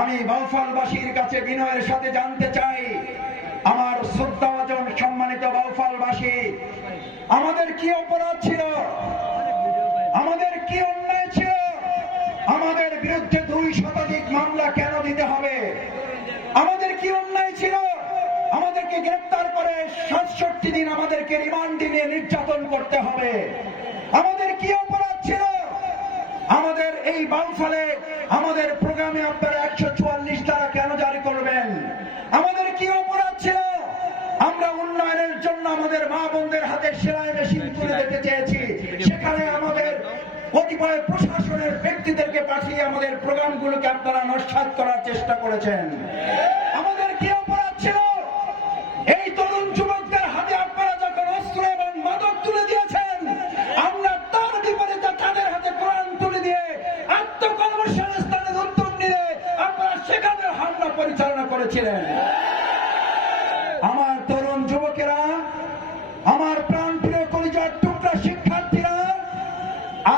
আমি বাউফলবাসীর কাছে বিনয়ের সাথে জানতে চাই, আমার শ্রদ্ধাভাজন সম্মানিত বাউফলবাসী, আমাদের কি অপরাধ ছিল, আমাদের কি অন্যায় ছিল, আমাদের বিরুদ্ধে 2 শতাধিক মামলা কেন দিতে হবে, আমাদের কি অন্যায় ছিল, আমাদেরকে গ্রেফতার করে 67 দিন আমাদেরকে রিমান্ডে নিয়ে নির্যাতন করতে হবে, আমাদের কি অপরাধ ছিল, আমাদের এই বাউফলে আমাদের প্রোগ্রামে আপনারা 144 ধারা কেন জারি করবেন, আমাদের কি অপরাধ ছিল, আমরা উন্নয়নের জন্য আমাদের মা বোনদের হাতে সেলাই মেশিন তুলে দিতে চেয়েছি, সেখানে আমাদের কতিপয় প্রশাসনের ব্যক্তিদেরকে পাঠিয়ে আমাদের প্রোগ্রামগুলোকে আপনারা নস্যাৎ করার চেষ্টা করেছেন। আমাদের কি অপরাধ ছিল, এই তরুণ যুবকদের হাতে আপনারা যখন অস্ত্র এবং মাদক তুলে দিয়েছেন, আমরা তার বিপরীতে তাদের হাতে কোরআন তুলে দিয়ে আত্মকর্মসংস্থানের উদ্যোগ নিয়ে আপনারা সেখানে হামলা পরিচালনা করেছিলেন। আমার তরুণ যুবকেরা, আমার প্রাণপ্রিয় কলিজার টুকরা শিক্ষার্থীরা,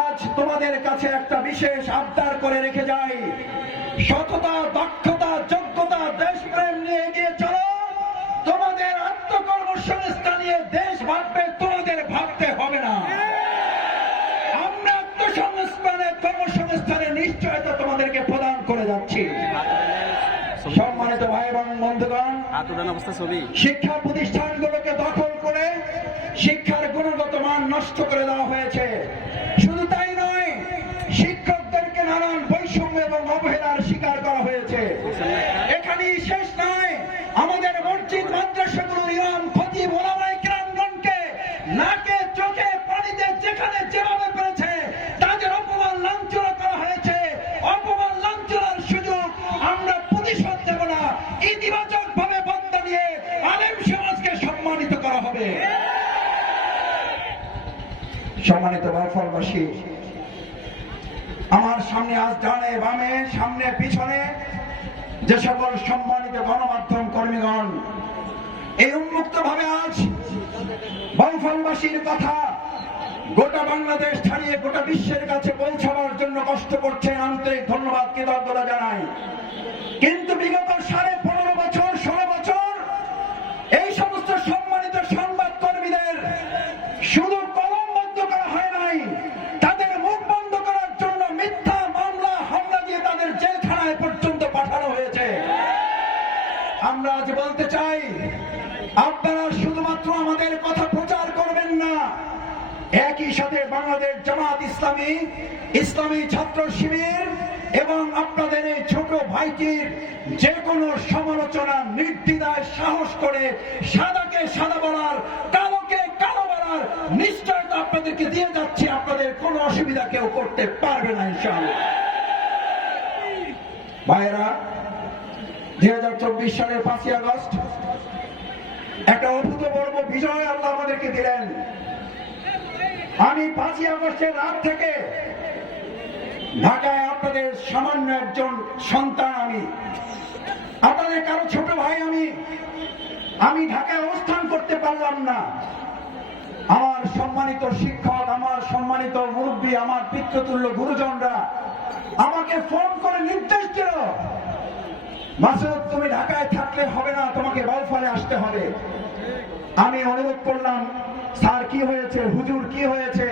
আজ তোমাদের কাছে একটা বিশেষ আবদার করে রেখে যাই, সততা, দক্ষতা, যোগ্যতা, দেশপ্রেম নিয়ে এগিয়ে চলো। তোমাদের আত্মকর্মসংস্থান নিয়ে দেশ ভাববে, তোমাদের ভাবতে হবে না। আমরা আত্মসংস্থানের কর্মসংস্থানের নিশ্চয়তা তোমাদেরকে প্রদান করে যাচ্ছি। সম্মানিত ভাই এবং বন্ধুগণ, শিক্ষা প্রতিষ্ঠানগুলোকে দখল করে শিক্ষার গুণগত মান নষ্ট করে দেওয়া হয়েছে। শুধু তাই নয়, শিক্ষকদেরকে নানান বৈষম্য এবং অবহেলার শিকার করা হয়েছে। এখানেই শেষ নয়, আমাদের মসজিদ মাদ্রাসাগুলোর ইমাম, খতিব, ওলামায়ে কেরামগণকে নাকে চোখে পানিতে যেখানে যেভাবে পেরেছে তাদের অপমান লাঞ্ছনা করা হয়েছে। অপমান লাঞ্ছনার সুযোগ আমরা প্রতিশোধ দেব না। ইতিবাচক ভাবে বন্ধ নিয়ে আলেম সমাজকে সম্মানিত করা হবে। সম্মানিত বাউফলবাসী, আমার সামনে আজ ডানে বামে সামনে পিছনে যে সকল সম্মানিত গণমাধ্যম কর্মীগণ এই উন্মুক্ত ভাবে আজ বাউফলবাসীর কথা গোটা বাংলাদেশ ছাড়িয়ে গোটা বিশ্বের কাছে পৌঁছাবার জন্য কষ্ট করছেন, আন্তরিক ধন্যবাদ, কৃতজ্ঞতা জানাই। কিন্তু বিগত 15.5 বছর 16 বছর এই সমস্ত সম্মানিত সংবাদ কর্মীদের শুধু কলম বন্ধ করা হয় নাই, তাদের মুখ বন্ধ করার জন্য মিথ্যা মামলা হামলা দিয়ে তাদের জেলখানায় পর্যন্ত পাঠানো হয়েছে। আমরা আজ বলতে চাই, আপনারা শুধুমাত্র আমাদের কথা প্রচার করবেন না, একই সাথে বাংলাদেশ জামাত ইসলামী, ইসলামী ছাত্র শিবির এবং আপনাদের এই ছোট ভাইটির যে কোনো সমালোচনা নির্দ্বিধায় সাহস করে সাদাকে সাদা বলার, কালোকে কালো বলার নিশ্চয়তা আপনাদেরকে দিয়ে যাচ্ছে। আপনাদের কোনো অসুবিধা কেউ করতে পারবে না ইনশাআল্লাহ। ভাইয়েরা, 2024 সালের 5ই আগস্ট একটা অভূতপূর্ব বিজয় আল্লাহ আমাদেরকে দিলেন। আমি 5ই আগস্টের রাত থেকে ঢাকায় আপনাদের সামান্য একজন সন্তান, আমি আপনাদের কারো ছোট ভাই, আমি ঢাকায় অবস্থান করতে পারলাম না। আমার সম্মানিত শিক্ষক, আমার সম্মানিত মুরব্বী, আমার পিতৃতুল্য গুরুজনরা আমাকে ফোন করে নির্দেশ দিল, মাসুদ তুমি ঢাকায় থাকলে হবে না, তোমাকে বাউফলে আসতে হবে। আমি অনুরোধ করলাম, স্যার কি হয়েছে, হুজুর কি হয়েছে,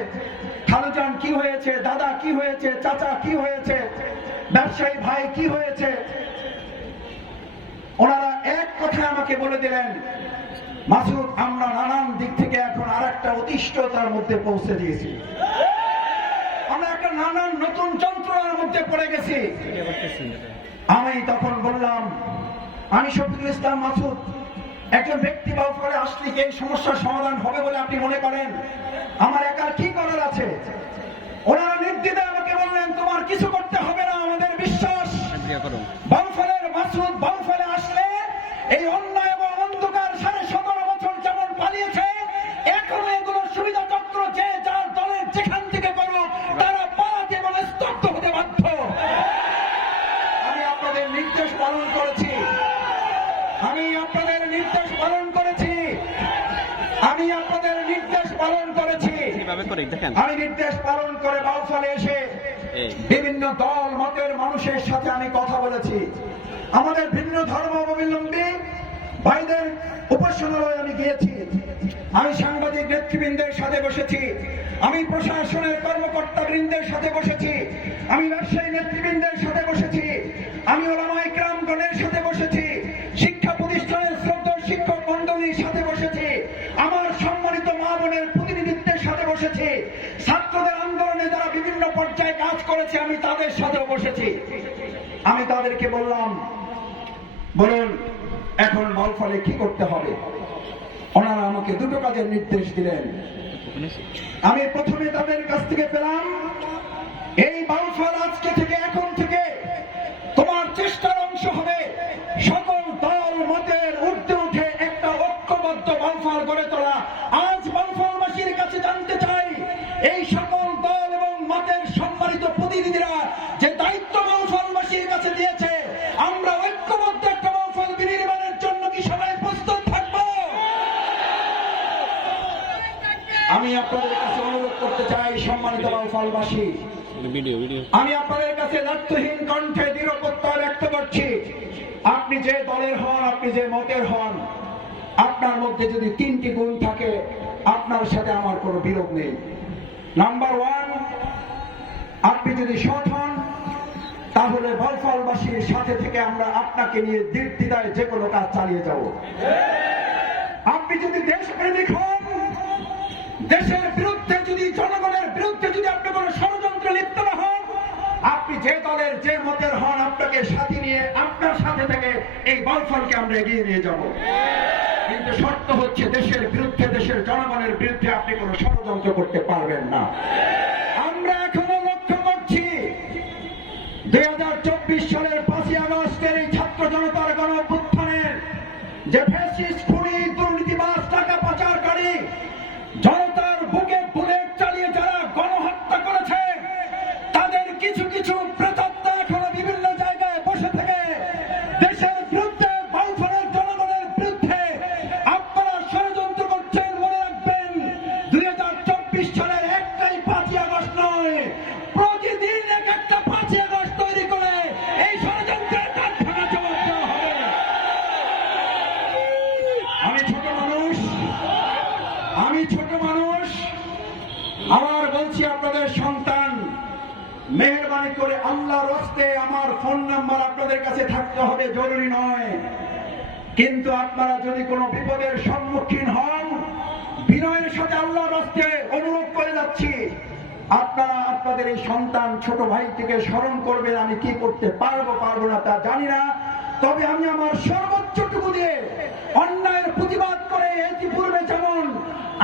খালুজান কি হয়েছে, দাদা কি হয়েছে, চাচা কি হয়েছে, ব্যবসায়ী ভাই কি হয়েছে? ওনারা এক কথায় আমাকে বলে দিলেন, মাসুদ আমরা নানান দিক থেকে এখন আরেকটা অতিষ্ঠতার মধ্যে পৌঁছে দিয়েছি, আমরা একটা নানান নতুন যন্ত্রণার মধ্যে পড়ে গেছি। আমি তখন বললাম, আমি শফিকুল ইসলাম মাসুদ, একজন ব্যক্তি বাউফলে আসলে কি এই সমস্যার সমাধান হবে বলে আপনি মনে করেন? আমার একার কি করার আছে? ওনারা নির্দ্বিধায় আমাকে বললেন, তোমার কিছু করতে হবে না, আমাদের বিশ্বাস বাউফলের মাসুদ বাউফলে আসলে এই অন্যায় এবং অন্ধকার 17.5 বছর যেমন পালিয়েছে, এখন এগুলোর সুবিধা চক্র যে যার দলের যেখান থেকে করুক, তারা পালাতে এবং স্তব্ধ হতে বাধ্য। আমি আপনাদের নির্দেশ পালন করেছি, আমি আপনাদের নির্দেশ পালন করেছি, আমি আপনাদের নির্দেশ পালন করেছি। আমি নির্দেশ পালন করে বাউফলে এসে বিভিন্ন দল মতের মানুষের সাথে আমি কথা বলেছি, আমাদের ভিন্ন ধর্মাবলম্বী ভাইদের উপাসনালয়ে আমি গিয়েছি, আমি সাংবাদিক নেতৃবৃন্দের সাথে বসেছি, আমি প্রশাসনের কর্মকর্তা বৃন্দের সাথে বসেছি, আমি ব্যবসায়ী নেতৃবৃন্দের সাথে বসেছি, আমি ওলামায়ে কেরামগণের সাথে বসেছি, শিক্ষা প্রতিষ্ঠানের শ্রদ্ধেয় শিক্ষক মণ্ডলীর সাথে বসেছি, আমার সম্মানিত মা বোনের প্রতিনিধিত্বের সাথে বসেছি, ছাত্রদের আন্দোলনে যারা বিভিন্ন পর্যায়ে কাজ করেছে আমি তাদের সাথেও বসেছি। আমি তাদেরকে বললাম, বলুন এখন বাউফলে কি করতে হবে? ওনারা আমাকে দুটো কাজের নির্দেশ দিলেন। আমি প্রথমে তাদের কাছ থেকে পেলাম, এই বাউফল আজকে থেকে এখন থেকে তোমার চেষ্টার অংশ হবে সকল দল মতের ঊর্ধ্বে উঠে একটা ঐক্যবদ্ধ বাউফল গড়ে তোলা। আজ বাউফলবাসীর কাছে জানতে চাই, এই সকল দল এবং মতের সম্মানিত প্রতিনিধিরা যে দায়িত্ব বাউফলবাসীর কাছে দিয়েছে, আমরা ঐক্যবদ্ধ একটা বাউফল বিনির্মাণের জন্য কি সবাই প্রস্তুত থাকবো? আমি আপনাদের কাছে অনুরোধ করতে চাই, সম্মানিত বাউফলবাসী, আমি আপনাদের কাছে দায়িত্বহীন কণ্ঠে দৃঢ় প্রত্যয় ব্যক্ত করছি, আপনি যে দলের হন, আপনি যে মতের হন, আপনার মধ্যে যদি তিনটি গুণ থাকে আপনার সাথে আমার কোনো বিরোধ নেই। নাম্বার ওয়ান, আপনি যদি সৎ হন তাহলে বাউফলবাসীর সাথে থেকে আমরা আপনাকে নিয়ে নির্দ্বিধায় যে কোনো কাজ চালিয়ে যাব। আপনি যদি দেশপ্রেমিক হন, দেশের বিরুদ্ধে যদি, জনগণের বিরুদ্ধে যদি আপনি কোনো ষড়যন্ত্র লিপ্ত না হন, আপনি যে দলের যে মতের হন, আপনাকে সাথে নিয়ে আপনার সাথে থেকে এই বাউফলকে আমরা এগিয়ে নিয়ে যাব। কিন্তু শর্ত হচ্ছে দেশের বিরুদ্ধে, দেশের জনগণের বিরুদ্ধে আপনি কোনো ষড়যন্ত্র করতে পারবেন না। আমরা এখনো লক্ষ্য করছি 2024 সালের 5ই আগস্টের এই ছাত্র জনতার গণ অভ্যুত্থানের যে ফ্যাসিস্ট, খুনি, দুর্নীতিবাজ, টাকা পাচারকারী, জনতার বুকে বুলেট চালিয়ে যারা গণহত্যা করেছে, তাদের কিছু কিছু প্রেতাত্মা এখনো বিভিন্ন জায়গায় বসে থেকে দেশের বিরুদ্ধে, বাউফলের জনগণের বিরুদ্ধে আপনারা ষড়যন্ত্র করছেন। মনে রাখবেন, 2024 সালের একটাই 5ই আগস্ট নয়, প্রতিদিন এক একটা 5ই আগস্ট তৈরি করে এই ষড়যন্ত্রের কারখানা জবাব দেওয়া হবে। আমি ছোট মানুষ, আমার বলছি আপনাদের সন্তান, মেহেরবানি করে আল্লাহর হস্তে আমার ফোন নাম্বার আপনাদের কাছে থাকতে হবে, জরুরি নয়, কিন্তু আপনারা যদি কোনো বিপদের সম্মুখীন হন, বিনয়ের সাথে আল্লাহর হস্তে অনুরোধ করে যাচ্ছি, আপনারা আপনাদের এই সন্তান ছোট ভাইটিকে স্মরণ করবেন। আমি কি করতে পারবো না তা জানি না, তবে আমি আমার সর্বোচ্চটুকু দিয়ে অন্যায়ের প্রতিবাদ করে, ইতিপূর্বে যেমন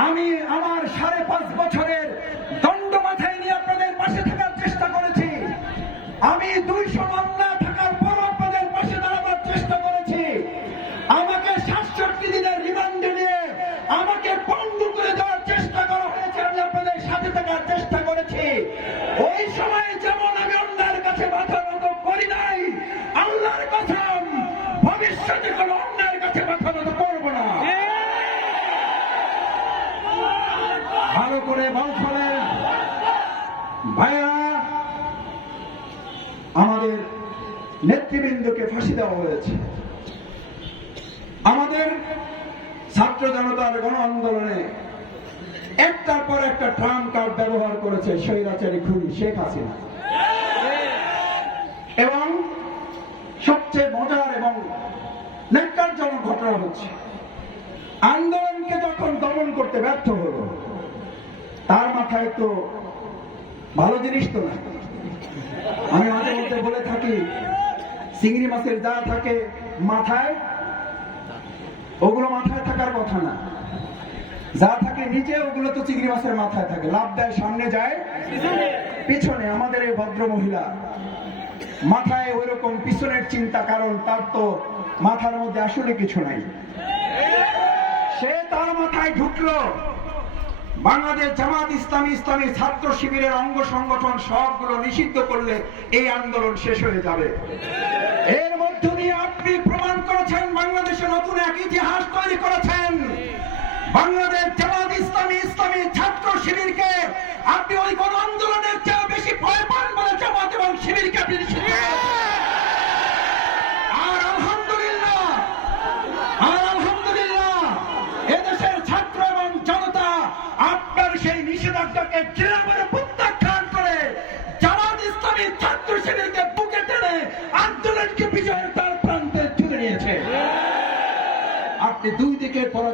আমি আমার 5.5 বছরের দণ্ড মাথায় নিয়ে আপনাদের পাশে থাকার চেষ্টা করেছি, আমি 200 মামলা থাকার পর আপনাদের পাশে দাঁড়াবার চেষ্টা করেছি, আমাকে 67 দিনের রিমান্ডে নিয়ে আমাকে বন্ধ করে দেওয়ার চেষ্টা করা হয়েছে, আমি আপনাদের সাথে থাকার চেষ্টা করেছি। ওই সময় যেমন আমি অন্যায়ের কাছে মাথা নত করি নাই, আল্লাহর কসম ভবিষ্যতে কোনো অন্যায়ের কাছে মাথা নত করবো না। ভালো করে বাউফলের ভাইয়া, আমাদের নেতৃবৃন্দকে ফাঁসি দেওয়া হয়েছে, আমাদের ছাত্র জনতার গণ আন্দোলনে একটার পর একটা ট্রাম্প কার্ড ব্যবহার করেছে স্বৈরাচারী খুনি শেখ হাসিনা। এবং সবচেয়ে মজার এবং ন্যাক্কারজনক ঘটনা হচ্ছে, আন্দোলনকে যখন দমন করতে ব্যর্থ হলো, তার মাথায় তো ভালো জিনিস তো না। আমি মাঝে মধ্যে বলে থাকি, চিংড়ি মাছের যা থাকে মাথায়, ওগুলো মাথায় থাকার কথা না, যা থাকে নিচে ওগুলো তো চিংড়ি মাছের মাথায় থাকে, লাভ দেয় সামনে যায় পিছনে। আমাদের এই ভদ্র মহিলা মাথায় ওইরকম পিছনের চিন্তা, কারণ তার তো মাথার মধ্যে আসলে কিছু নাই। সে তার মাথায় ঢুকলো বাংলাদেশ জামাত ইসলামী, ইসলামী ছাত্র শিবিরের অঙ্গ সংগঠন সবগুলো নিষিদ্ধ করলে এই আন্দোলন শেষ হয়ে যাবে। এর মধ্য দিয়ে আপনি প্রমাণ করেছেন, বাংলাদেশে নতুন এক ইতিহাস তৈরি করেছেন। বাংলাদেশ জামাত ইসলামী, ইসলামী ছাত্র শিবিরকে আপনি ওই গণ আন্দোলনের চেয়ে বেশি ভয় পান বলে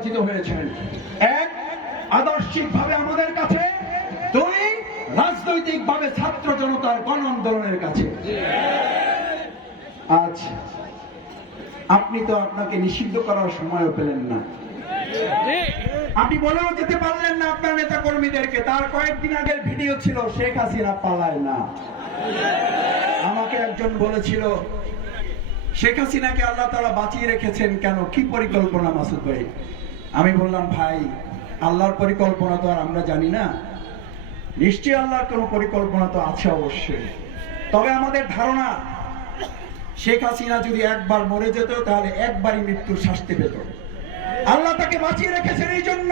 নির্বাচিত হয়েছেন। এক, আদর্শিকভাবে আমাদের কাছে। দুই, রাজনৈতিকভাবে ছাত্র জনতার গণ আন্দোলনের কাছে। আজ আপনি তো আপনাকে নিষিদ্ধ করার সময়ও পেলেন না, আপনি বলেও যেতে পারলেন না আপনার নেতা কর্মীদেরকে। তার কয়েকদিন আগের ভিডিও ছিল, শেখ হাসিনা পালায় না। আমাকে একজন বলেছিল, শেখ হাসিনাকে আল্লাহ তাআলা বাঁচিয়ে রেখেছেন কেন, কি পরিকল্পনা মাসুদ ভাই? আমি বললাম, ভাই আল্লাহর পরিকল্পনা তো আর আমরা জানি না, নিশ্চয়ই আল্লাহর কোন পরিকল্পনা তো আছে অবশ্যই। তবে আমাদের ধারণা, শেখ হাসিনা যদি একবার মরে যেত তাহলে একবারই মৃত্যুর শাস্তি পেত। আল্লাহ তাকে বাঁচিয়ে রেখেছেন। এই জন্য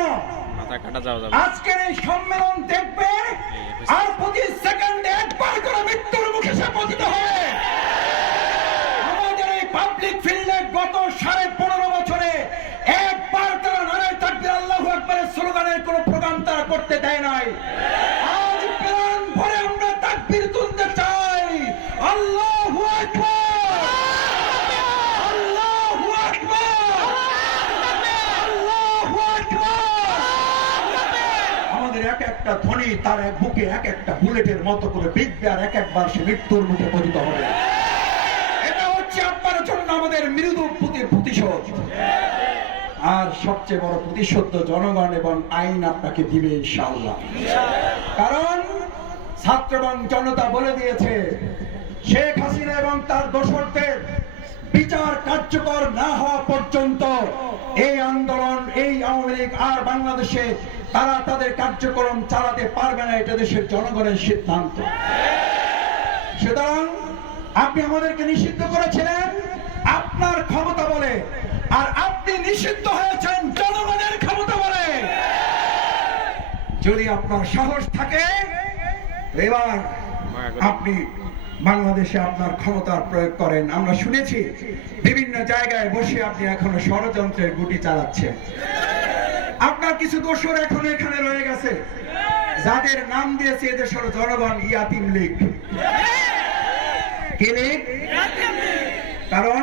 আজকের এই সম্মেলন দেখবে আর প্রতি সেকেন্ডে একবার করে মৃত্যুর মুখে সে পতিত হবে। আমাদের এই পাবলিক ফিল্ডে গত 15.5 বছরে একবার তারা নারায়ে তাকবীর আল্লাহু আকবারের স্লোগানের কোন প্রোগ্রাম তারা করতে দেয় নাই। আজ প্রাণ ভরে আমরা তাকবীর তুলতে চাই। আল্লাহু আকবার, আল্লাহু আকবার, আল্লাহু আকবার। আমাদের এক একটা ধ্বনি তার এক বুকে এক একটা বুলেটের মতো করে বিঁধবে, আর এক একবার সে মৃত্যুর মুখে পতিত হবে। এটা হচ্ছে আপনার জন্য আমাদের মৃদু প্রতিশোধ। আর সবচেয়ে বড় প্রতিশোধ জনগণ এবং আইন আপনাকে দিবে ইনশাআল্লাহ। কারণ ছাত্র এবং জনতা বলে দিয়েছে, শেখ হাসিনা এবং তার দোসরদের বিচার কার্যকর না হওয়া পর্যন্ত এই আন্দোলন, এই আওয়ামী লীগ আর বাংলাদেশে তারা তাদের কার্যক্রম চালাতে পারবে না। এটা দেশের জনগণের সিদ্ধান্ত। সুতরাং আপনি আমাদেরকে নিষিদ্ধ করেছিলেন আপনার ক্ষমতা বলে, আর আপনি নিষিদ্ধ হয়েছেন জনগণের ক্ষমতা বলে। যদি আপনার সাহস থাকে, এবার আপনি বাংলাদেশে আপনার ক্ষমতার প্রয়োগ করেন। আমরা শুনেছি বিভিন্ন জায়গায় বসে আপনি এখনো ষড়যন্ত্রের গুটি চালাচ্ছেন। আপনার কিছু দোসর এখনো এখানে রয়ে গেছে, যাদের নাম দিয়েছে এদেশের জনগণ ইয়াতিম লীগ। কি লীগ? কারণ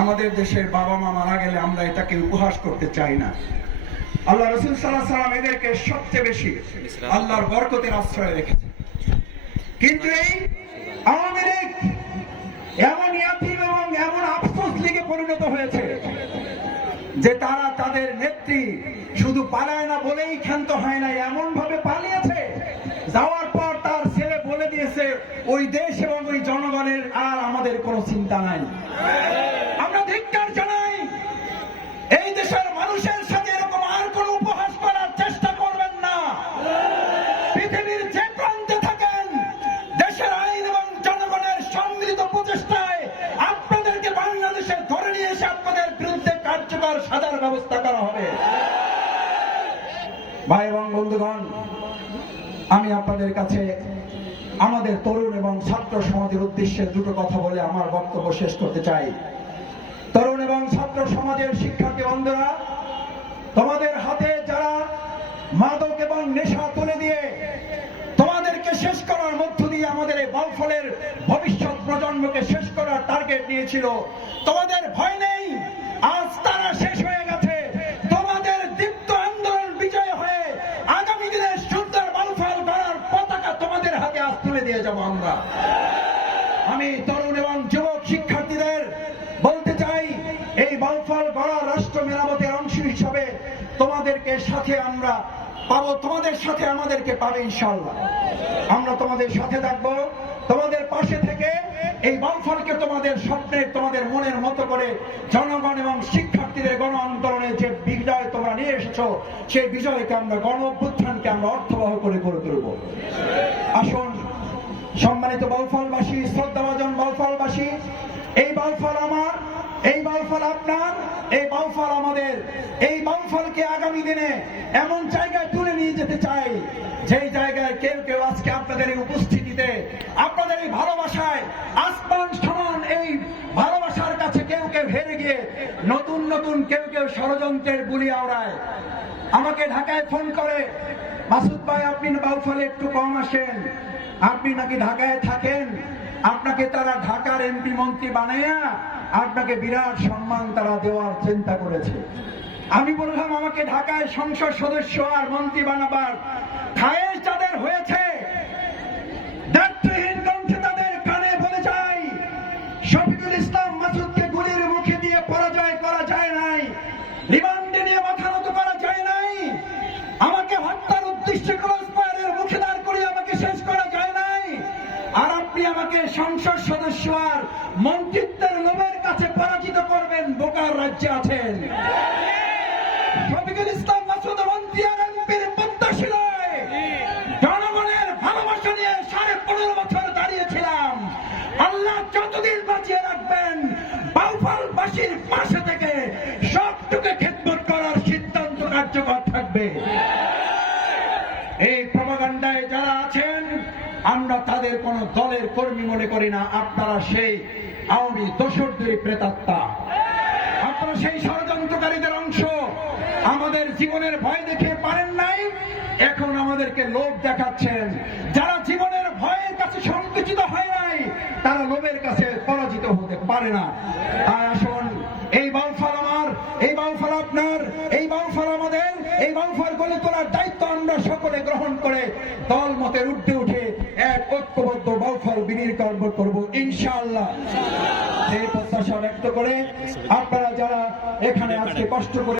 আমাদের দেশের বাবা মা মারা গেলে আমরা এটাকে উপহাস করতে চাই না। আল্লাহ রাসূল সাল্লাল্লাহু আলাইহি ওয়াসাল্লাম এদেরকে সবচেয়ে বেশি আল্লাহর বরকতের আশ্রয় রেখেছে। কিন্তু এই আওয়ামী লীগ এমন ইয়াতিম এবং এমন আফসোস লীগে পরিণত হয়েছে যে তারা তাদের নেত্রী শুধু পালায় না বলেই ক্ষান্ত হয় না, এমন ভাবে পালিয়েছে, যাওয়ার পর তার ছেলে বলে দিয়েছে ওই দেশ এবং ওই জনগণের আর আমাদের কোনো চিন্তা নাই। আমরা ধিক্কার জানাই, এই দেশের মানুষের সাথে এরকম আর কোন উপহাস করার চেষ্টা করবেন না। পৃথিবীর যে প্রান্তে থাকেন, দেশের আইন এবং জনগণের সম্মিলিত প্রচেষ্টায় আপনাদেরকে বাংলাদেশে ধরে নিয়ে এসে আপনাদের বিরুদ্ধে কার্যকর সাজার ব্যবস্থা করা হবে। ভাই এবং বন্ধুগণ, আমি আপনাদের কাছে আমাদের তরুণ এবং ছাত্র সমাজের উদ্দেশ্যে দুটো কথা বলে আমার বক্তব্য শেষ করতে চাই। তরুণ এবং ছাত্র সমাজের শিক্ষার্থী বন্ধুরা, তোমাদের হাতে যারা মাদক এবং নেশা তুলে দিয়ে তোমাদেরকে শেষ করার মধ্য দিয়ে আমাদের এই বাউফলের ভবিষ্যৎ প্রজন্মকে শেষ করার টার্গেট নিয়েছিল, তোমাদের ভয় নেই, আজ তারা শেষ হয়ে গেছে। তোমাদের দীপ্ত আন্দোলন বিজয় হয়ে আগামী দিনে সুন্দর বাউফল গড়ার পতাকা তোমাদের হাতে আজ তুলে দিয়ে যাব আমরা। আমি তরুণ এবং যুবক শিক্ষার্থীদের বলতে চাই, এই বাউফল গড়া রাষ্ট্র মেরামতের অংশ হিসাবে তোমাদেরকে সাথে আমরা পাবো, তোমাদের সাথে আমাদেরকে পাবে ইনশাআল্লাহ। আমরা তোমাদের সাথে থাকবো, তোমাদের পাশে থেকে এই বাউফলকে তোমাদের স্বপ্নের, তোমাদের মনের মতো করে জনগণ এবং শিক্ষার্থীদের গণ আন্দোলনে যে বিজয় তোমরা নিয়ে এসেছো, সেই বিজয়কে আমরা, গণ অভ্যুত্থানকে আমরা অর্থবহ করে গড়ে তুলব। আসুন সম্মানিত বাউফলবাসী, শ্রদ্ধাভাজন বাউফলবাসী, এই বাউফল আমার, এই বাউফল আপনার, এই বাউফল আমাদের। এই বাউফলকে আগামী দিনে এমন জায়গায় তুলে নিয়ে যেতে চাই, যেই জায়গায় কেউ কেউ আজকে আপনাদের এই উপস্থিতিতে, আপনাদের এই ভালোবাসায়, আসমান সমান এই ভালোবাসার কাছে কেউ কেউ হেরে গিয়ে নতুন নতুন কেউ কেউ ষড়যন্ত্রের বুলি আওড়ায়। আমাকে ঢাকায় ফোন করে, মাসুদ ভাই আপনি বাউফলে একটু কম আসেন, আপনি নাকি ঢাকায় থাকেন, আপনাকে তারা ঢাকার এমপি মন্ত্রী বানাইয়া আপনাকে বিরাট সম্মান তারা দেওয়ার চিন্তা করেছে। আমি বললাম আমাকে ঢাকায় সংসদ সদস্য আর মন্ত্রী বানাবার খায়েশ যাদের হয়েছে, দায়িত্বহীন কণ্ঠে তাদের কানে বলে যায় শফিকুল ইসলাম মাসুদকে গুলির মুখে দিয়ে পরাজয় করা যায় নাই, রিমান্ডে নিয়ে মাথা নত করা যায় নাই, আমাকে হত্যার উদ্দেশ্যে ক্রস ফায়ারের মুখে দাঁড় করে আমাকে শেষ করা যায় নাই, আর আপনি আমাকে সংসদ সদস্য আর মন্ত্রিত্বের লোভের কাছে পরাজিত করবেন? বোকার রাজ্যে আছেন। শফিকুল ইসলাম মাসুদ মন্ত্রী আর এমপির প্রত্যাশী নয়, জনগণের ভালোবাসা নিয়ে 15.5 বছর দাঁড়িয়েছিলাম। আল্লাহ যতদিন বাঁচিয়ে রাখবেন, বাউফলবাসীর পাশে থেকে সবটুকু খেদমত করার সিদ্ধান্ত কার্যকর থাকবে। এই প্রপাগান্ডায় যারা আছেন, আমরা তাদের কোন দলের কর্মী মনে করি না। আপনারা সেই আওয়ামী দোসরদের প্রেতাত্মা, আপনারা সেই ষড়যন্ত্রকারীদের অংশ। আমাদের জীবনের ভয় দেখে পারেন নাই, এখন আমাদেরকে লোভ দেখাচ্ছেন। যারা জীবনের ভয়ের কাছে সংকুচিত হয় নাই, তারা লোভের কাছে পরাজিত হতে পারে না। তাই আসুন, এই বাউফল আমার, এই বাউফল আপনার, এই বাউফল আমাদের, এই বাউফল গড়ে তোলার দায়িত্ব আমরা সকলে গ্রহণ করে দল মতের ঊর্ধ্বে উঠে এক ঐক্যবদ্ধ বাউফল বিনির্মাণ করব ইনশাআল্লাহ। এই প্রত্যাশা ব্যক্ত করে আপনারা যারা এখানে আজকে কষ্ট করে